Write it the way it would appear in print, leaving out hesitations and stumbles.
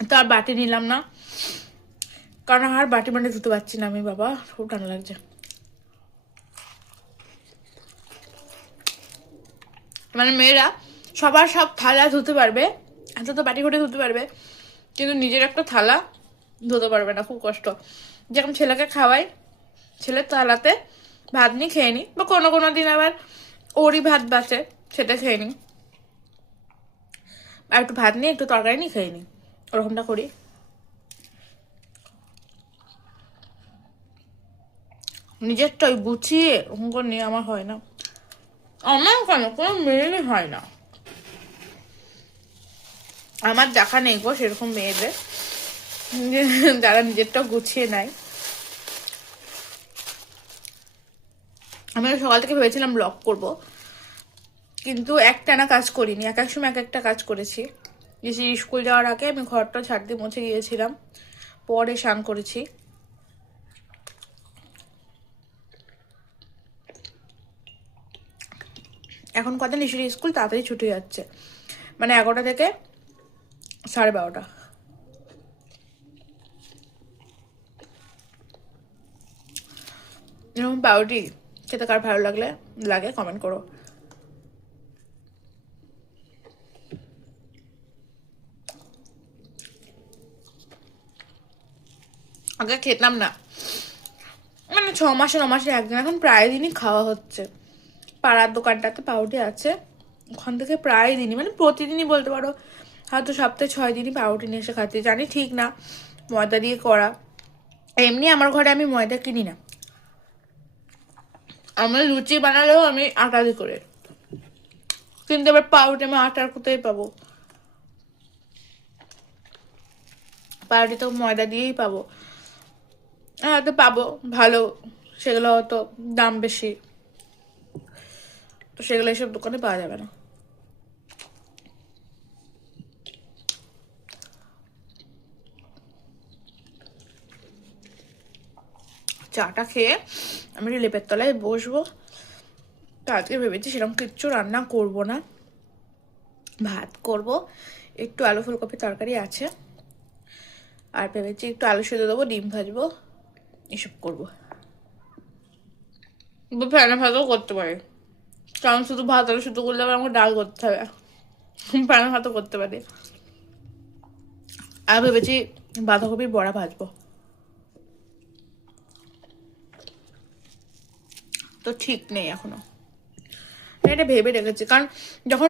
তো আর বাটি নিলাম না, কারণ আর বাটি মানে ধুতে পারছি না আমি। বাবা খুব ঠান্ডা লাগছে। মানে মেয়েরা সবার সব থালা ধুতে পারবে, এত তো বাটি ঘটে ধুতে পারবে, কিন্তু নিজের একটা থালা ধুতে পারবে না, খুব কষ্ট। যেরকম ছেলেকে খাওয়াই, ছেলের থালাতে ভাত নিয়ে খেয়ে নিই, বা কোনো কোনো দিন আবার ওরই ভাত বাঁচে, সেটা খেয়ে নিই, আর একটু ভাত নিয়ে একটু তরকারি নিয়ে খেয়ে নিই, ওরকমটা করি। নিজেরটা ওই গুছিয়ে ওরকম করে নিয়ে আমার হয় না। আমার কেন, কোনো মেয়েরই হয় না। আমার দেখা নেই গো সেরকম মেয়েদের যারা নিজেরটা গুছিয়ে নেয়। আমি সকাল থেকে ভেবেছিলাম ব্লগ করব, কিন্তু একটানা কাজ করিনি, এক এক সময় এক একটা কাজ করেছি। যে স্কুল যাওয়ার আগে আমি ঘরটা ঝাড় দিয়ে মুছে গিয়েছিলাম, পরে স্নান করেছি। এখন কথা নিশ্চয়ই স্কুল তাড়াতাড়ি ছুটে যাচ্ছে, মানে 11টা থেকে 12:30। এরকম পাউরুটি খেতে কার ভালো লাগে কমেন্ট করো। আগে খেতাম না, মানে 6 মাসে 9 মাসে একদিন, এখন প্রায় দিনই খাওয়া হচ্ছে। পাড়ার দোকানটাতে পাউরুটি আছে, ওখান থেকে প্রায় দিনই, মানে প্রতিদিনই বলতে পারো, হয়তো সপ্তাহে 6 দিনই পাউরুটি নিয়ে এসে খাচ্ছি। জানি ঠিক না, ময়দা দিয়ে করা। এমনি আমার ঘরে আমি ময়দা কিনি না, আমার লুচি বানালেও আমি আটা দিয়ে করে, কিন্তু এবার পাউরুটি আমি আটার কোথায় পাবো? পাউরুটি তো ময়দা দিয়েই পাবো, হয়তো পাবো ভালো, সেগুলো হয়তো দাম বেশি, তো সেগুলো এসব দোকানে পাওয়া যাবে না। চাটা খেয়ে আমি লেপের তলায় বসবো। তো আজকে ভেবেছি সেরকম কিচ্ছু রান্না করব না, ভাত করব, একটু আলু ফুলকপি তরকারি আছে, আর ভেবেছি একটু আলু সেদ্ধ দেবো, ডিম ভাজবো, এসব করবো। ফ্যানে ভাতও করতে পারি, কারণ শুধু ভাত আলু সেদ্ধ করলে আবার আমাকে ডাল করতে হবে, ফ্যানে ভাতও করতে পারি। আর ভেবেছি বাঁধাকপির বড়া ভাজবো, তো ঠিক নেই এখনো, এটা ভেবে রেখেছি। কারণ যখন